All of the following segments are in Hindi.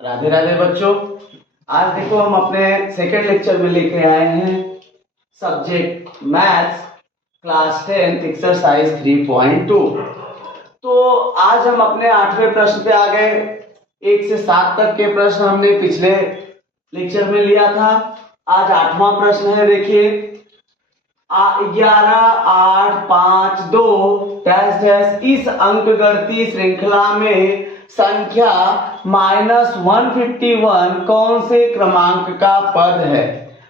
राधे राधे बच्चों। आज देखो हम अपने सेकेंड लेक्चर में लेके आए हैं सब्जेक्ट मैथ्स क्लास 10 एक्सरसाइज 3.2। तो आज हम अपने 8वें प्रश्न पे आ गए। 1 से 7 तक के प्रश्न हमने पिछले लेक्चर में लिया था। आज 8वां प्रश्न है। देखिए 11 8 5 2 डैश डैश इस अंकगणितीय श्रृंखला में संख्या -151 कौन से क्रमांक का पद है।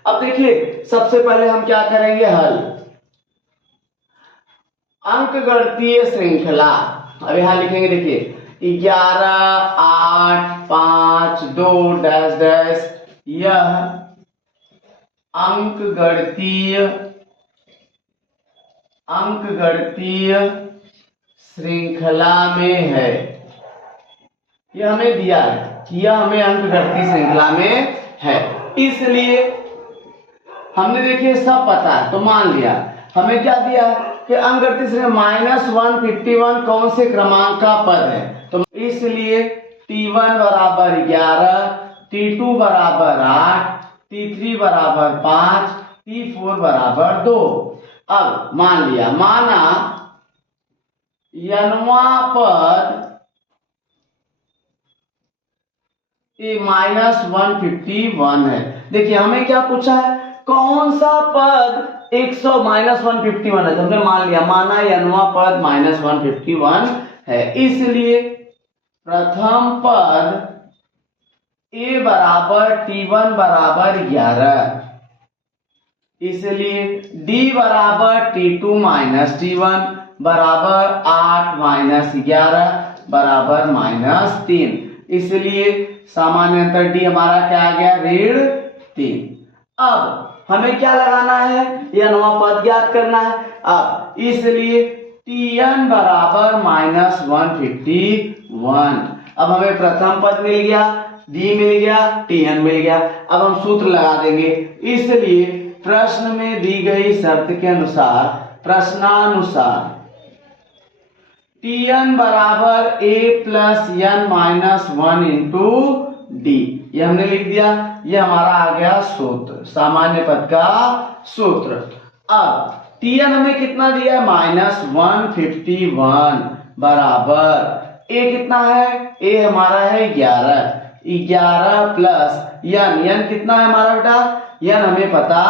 अब देखिए सबसे पहले हम क्या करेंगे, हल अंकगणितीय श्रृंखला। अब यहां लिखेंगे, देखिए 11 8 5 2 डैश डैश यह अंकगणितीय श्रृंखला में है। यह हमें दिया है कि यह हमें अंकगणितीय श्रृंखला में है, इसलिए हमने देखिए सब पता है तो मान लिया। हमें क्या दिया कि अंकगणितीय श्रृंखला -151 कौन से क्रमांक का पद है, तो इसलिए T1 बराबर 11, T2 बराबर 8, T3 बराबर 5, T4 बराबर 2। अब मान लिया, माना यनवा पद ये -151 है। देखिए हमें क्या पूछा है, कौन सा पद 151 है, तो हमने मान लिया, माना यनवा पद -151 है, इसलिए प्रथम पद a बराबर T1 बराबर 11, इसलिए d बराबर T2 माइनस T1 बराबर 8 माइनस 11 बराबर -3, इसलिए सामान्यतः d हमारा क्या आ गया, ऋण 3। अब हमें क्या लगाना है, यह नवा पद ज्ञात करना है। अब इसलिए Tn बराबर -151। अब हमें प्रथम पद मिल गया, d मिल गया, Tn मिल गया। अब हम सूत्र लगा देंगे, इसलिए प्रश्न में दी गई शर्त के अनुसार प्रश्नानुसार Tn बराबर a plus n minus 1 into D, ये हमने लिख दिया। ये हमारा आ गया सूत्र, सामान्य पद का सूत्र। अब Tn हमें कितना दिया है, -151 बराबर a कितना है, a हमारा है 11 प्लस n कितना है हमारा बेटा, n हमें पता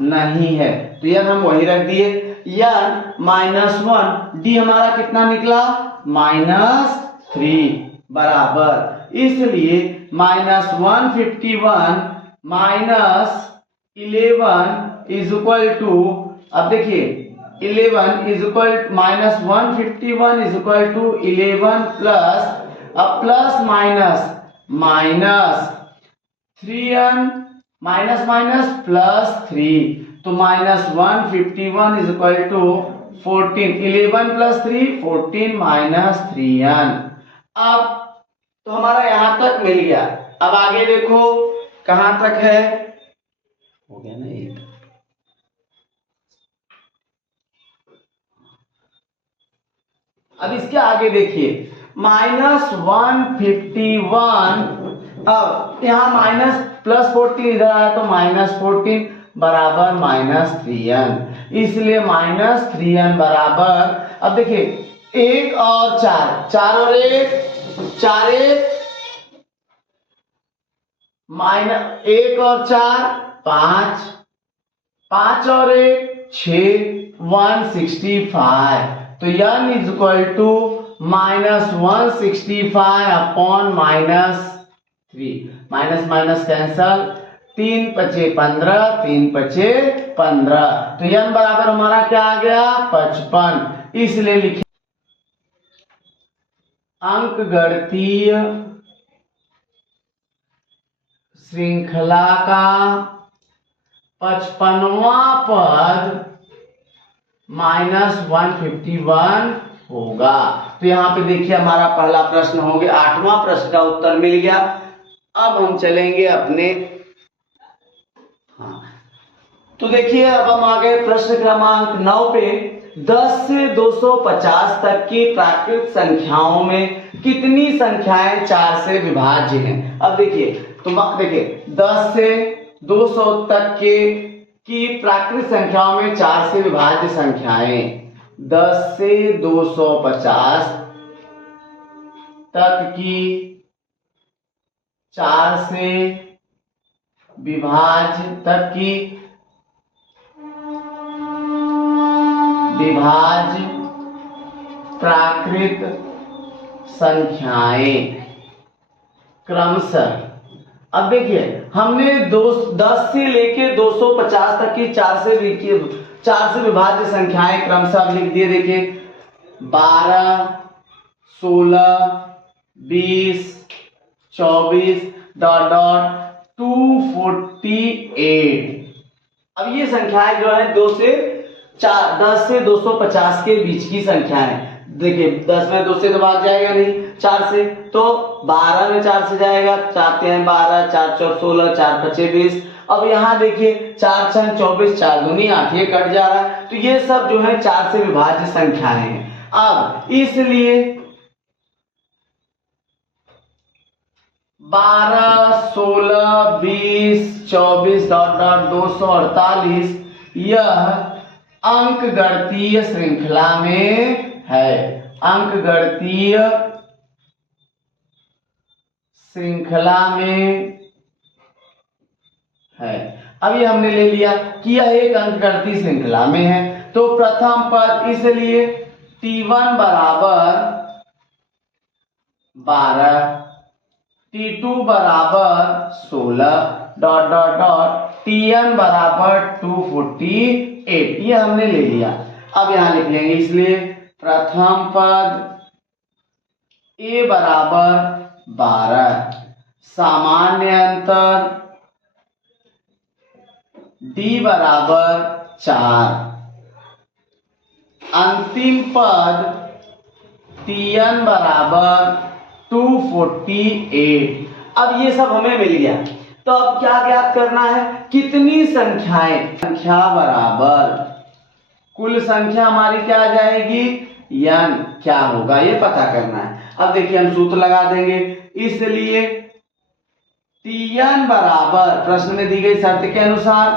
नहीं है तो n हम वही रख दिए। n -1, d हमारा कितना निकला, -3 बराबर, इसलिए -151 -11 इज इक्वल टू, अब देखिए 11 is equal -151 is equal to 11 plus, अब plus minus 3n minus minus plus 3, तो -151 is equal to 14, 11 plus 3 14 minus 3n। अब तो हमारा यहां तक मिल गया। अब आगे देखो कहां तक है, हो गया ना 1। अब इसके आगे देखिए -151, अब यहाँ माइनस प्लस 14 इधर आया तो -14 बराबर -3n, इसलिए -3n बराबर, अब देखिए 1 और 4, 4 और 1 4, 1 और 4 5, 5 और 1 6, 165, तो n is equal to -165 upon -3, minus minus cancel, 3 पचे 15, 3 पचे 15, तो n बराबर हमारा क्या आ गया, 55। इसलिए लिखिए अंकगणितीय श्रृंखला का 55वां पद -151 होगा। तो यहाँ पे देखिए हमारा पहला प्रश्न हो गया, 8वां प्रश्न का उत्तर मिल गया। अब हम चलेंगे अपने, तो देखिए अब हम आ गए प्रश्न क्रमांक 9 पे। 10 से 250 तक की प्राकृत संख्याओं में कितनी संख्याएं 4 से विभाज्य हैं। अब देखिए, तो देखिए 10 से 200 तक के की प्राकृत संख्याओं में 4 से विभाज्य संख्याएं, 10 से 250 तक की 4 से विभाज्य तक की विभाज्य प्राकृत संख्याएं क्रमशः। अब देखिए हमने 10 से लेके 250 तक की 4 से विभाज्य संख्याएं क्रमशः लिख दिए। देखिए 12, 16, 20, 24 डॉट डॉट 248। अब ये संख्याएं जो है 10 से 250 के बीच की संख्याएं। देखिए 10 में 2 से तो भाग जाएगा नहीं, 4 से, तो 12 में 4 से जाएगा, 4 3 12, 4 4 16, 4 5 20। अब यहाँ देखिए 4 6 24, 4 दूनी 8, ये कट जा रहा है। तो ये सब जो है 4 से विभाज्य संख्याएं हैं। अब इसलिए 12, 16, 20, 24 डॉट डॉट 248 यह अंकगणितीय श्रृंखला में है, अंकगणितीय श्रृंखला में है। अब ये हमने ले लिया कि यह एक अंकगणितीय श्रृंखला में है। तो प्रथम पद, इसलिए t1 बराबर 12, t2 बराबर 16 डॉट डॉट डॉट tn बराबर 248, ये हमने ले लिया। अब यहां लिख लेंगे, इसलिए प्रथम पद a बराबर 12, सामान्य अंतर d बराबर 4, अंतिम पद tn बराबर 248। अब ये सब हमें मिल गया। तो अब क्या ज्ञात करना है, कितनी संख्याएं, संख्या बराबर कुल संख्या हमारी क्या आ जाएगी, n क्या होगा ये पता करना है। अब देखिए हम सूत्र लगा देंगे, इसलिए tn बराबर प्रश्न में दी गई शर्त के अनुसार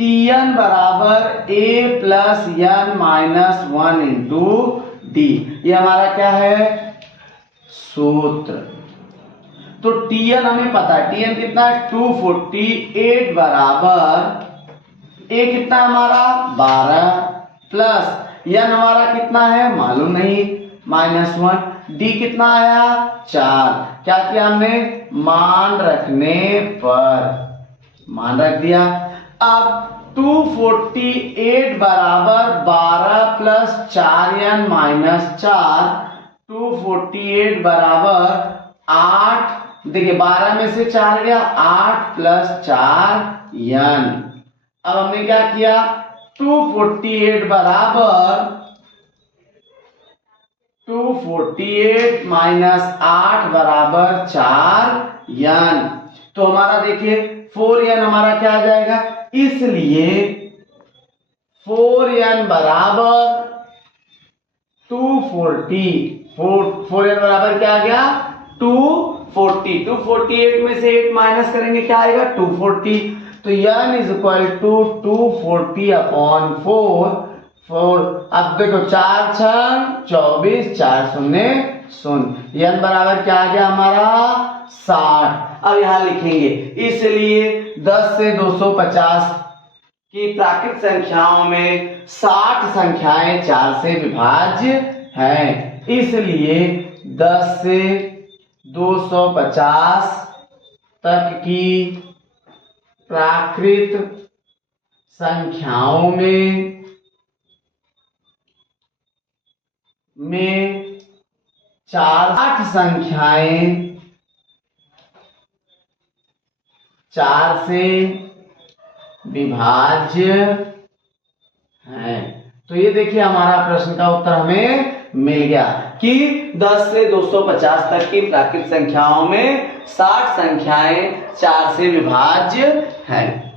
tn बराबर a plus n minus 1 into D, ये हमारा क्या है सूत्र। तो tn हमें पता है, tn कितना है 248 बराबर a कितना है हमारा 12 प्लस n हमारा कितना है मालूम नहीं -1, d कितना आया 4। क्या किया हमने, मान रखने पर मान रख दिया। अब 248 बराबर 12 प्लस 4n माइनस 4, 248 बराबर 8, देखिए 12 में से 4 गया, 8 प्लस 4n। अब हमने क्या किया, 248 बराबर 248 माइनस 8 बराबर 4n। तो हमारा देखिए 4n हमारा क्या आ जाएगा, इसलिए 4n बराबर 240, 4n बराबर क्या आ गया 240। 248 में से 8 माइनस करेंगे क्या आएगा 240। तो n is equal to 240 upon 4। अब देखो 4 6 24, 4 0 0, n बराबर क्या आ गया हमारा 60। अब यहां लिखेंगे, इसलिए 10 से 250 की प्राकृत संख्याओं में 60 संख्याएं 4 से विभाज्य हैं, इसलिए 10 से 250 तक की प्राकृत संख्याओं में 8 संख्याएं 4 से विभाज्य हैं। तो ये देखिए हमारा प्रश्न का उत्तर हमें मिल गया कि 10 से 250 तक की प्राकृत संख्याओं में 60 संख्याएं 4 से विभाज्य हैं।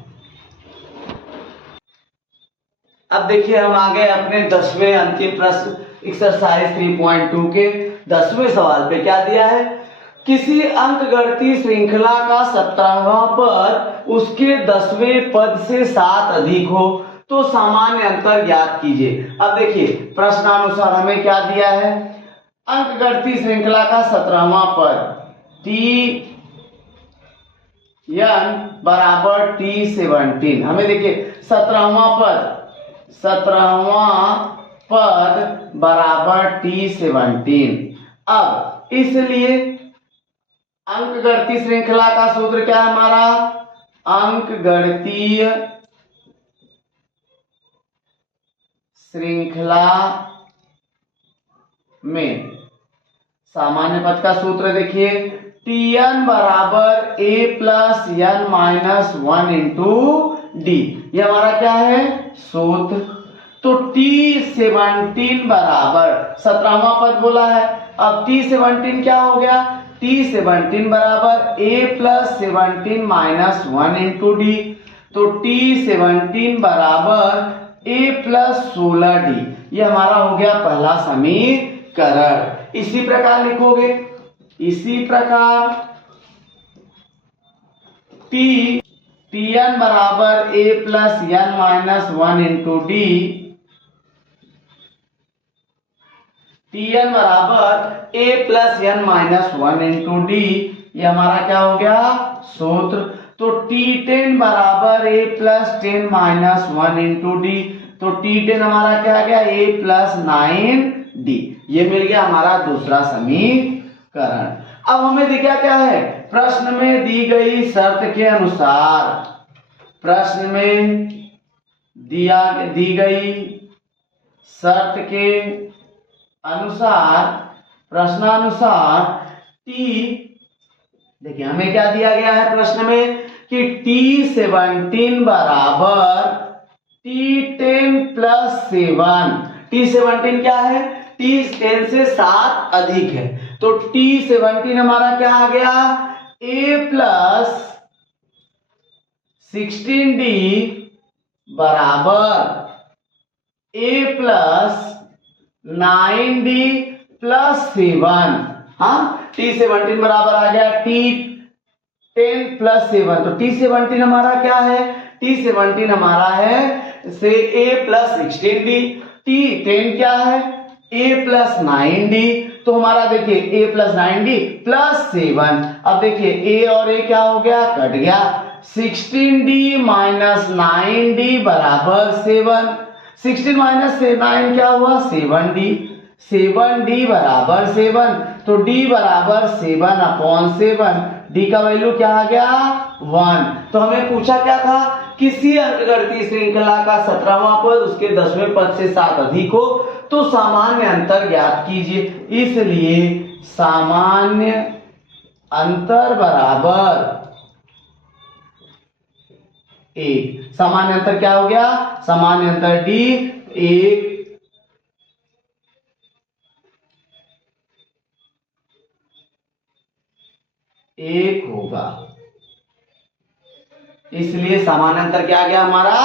अब देखिए हम आ गए अपने 10वें अंतिम प्रश्न एक्सरसाइज 3.2 के 10वें सवाल पे क्या दिया है, किसी अंकगणितीय श्रृंखला का 17वां पद उसके 10वें पद से 7 अधिक हो तो सामान्य अंतर ज्ञात कीजिए। अब देखिए प्रश्नानुसार हमें क्या दिया है, अंकगणितीय श्रृंखला का 17वां पद टी n बराबर T17। हमें देखिए 17वां पद बराबर T17। अब इसलिए अंकगणितीय श्रृंखला का सूत्र क्या है हमारा, अंकगणितीय श्रृंखला में सामान्य पद का सूत्र देखिए Tn बराबर a plus n minus 1 into D, ये हमारा क्या है सूत्र। तो T17 बराबर 17वां पद बोला है, अब T17 क्या हो गया, T17 बराबर a plus 17 minus 1 into D, तो T17 बराबर a प्लस 16d, ये हमारा हो गया पहला समीकरण। इसी प्रकार लिखोगे, इसी प्रकार Tn बराबर a plus n minus 1 into D, Tn बराबर a plus n minus 1 into D, ये हमारा क्या हो गया सूत्र। तो T10 बराबर a plus 10 minus 1 into D, तो T10 हमारा क्या आ गया a प्लस 9d, ये मिल गया हमारा दूसरा समीकरण। अब हमें दिखा क्या है, प्रश्न में दी गई शर्त के अनुसार, प्रश्न में दी गई शर्त के अनुसार, प्रश्नानुसार देखिए हमें क्या दिया गया है प्रश्न में कि T17 बराबर T10 प्लस 7। T17 क्या है, T10 से 7 अधिक है, तो T17 हमारा क्या आ गया a प्लस 16d बराबर a प्लस 9d प्लस 7। हाँ, T17 बराबर आ गया T10 प्लस 7, तो T17 हमारा क्या है, T17 हमारा है से a प्लस 16d, T10 क्या है a प्लस 9d, तो हमारा देखिए a प्लस 9d प्लस 7। अब देखिए a और a क्या हो गया, कट गया, 16d माइनस 9d बराबर 7, 16 माइनस 9 क्या हुआ 7d, 7d बराबर 7, तो d बराबर 7/7, d का वैल्यू क्या आ गया 1। तो हमें पूछा क्या था, किसी अंकगणितीय श्रृंखला का 17वां पद उसके 10वें पद से 7 अधिक हो तो सामान्य अंतर ज्ञात कीजिए। इसलिए सामान्य अंतर बराबर 1, सामान्य अंतर क्या हो गया, सामान्य अंतर d 1 होगा। इसलिए सामान्य अंतर क्या आ गया हमारा